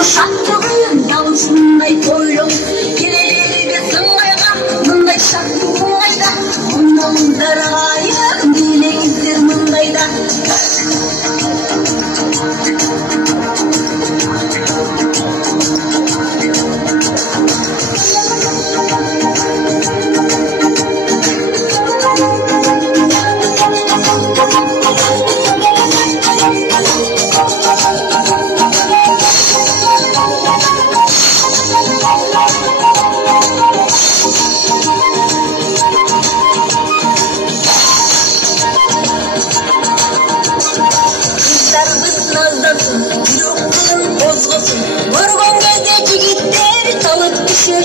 Şuurluktu şattığın dalısınday toylum. Gireleri bir sыңайға, мындай шаттық оңайда. Мұндамыздар ағайын, билеңіздер мындайда.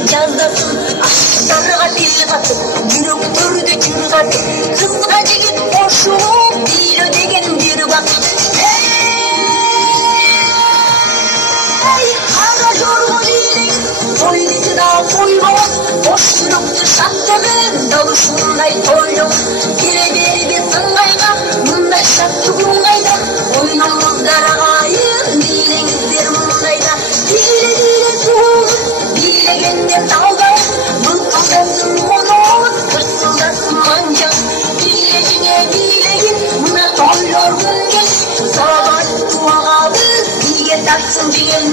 Жаздасын, ақтарға бел қатып, жүректерді жыр қатып, қызға жігіт қошылып, билі деген бір бақ. Ей, қара жорғы билің, қойдысы да қойбауыз, қош жүректі шаттығын, далышындай тойлым. Келе бербе сыңғайға, мұндай шаттық оңайда, ойнамыздар ағайын, билеңіздер мұндайда. Биле суғыз, билегендер талғау, бұлқылдасын мұнауыз, қырсылдасын манжан. Билегіне билеген, мұна тойлар күнген, сағат туағабыз, биге тартсын жеген.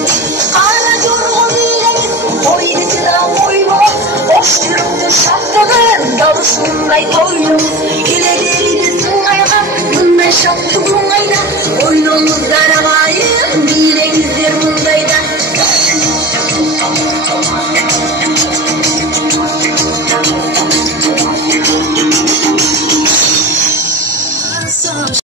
Қара жорғы билеңіз, қойдысы да қойбауыз, қош жүректі шаттығын, далысындай тойлым. Келе берді сыңғайға, мұндай шаттық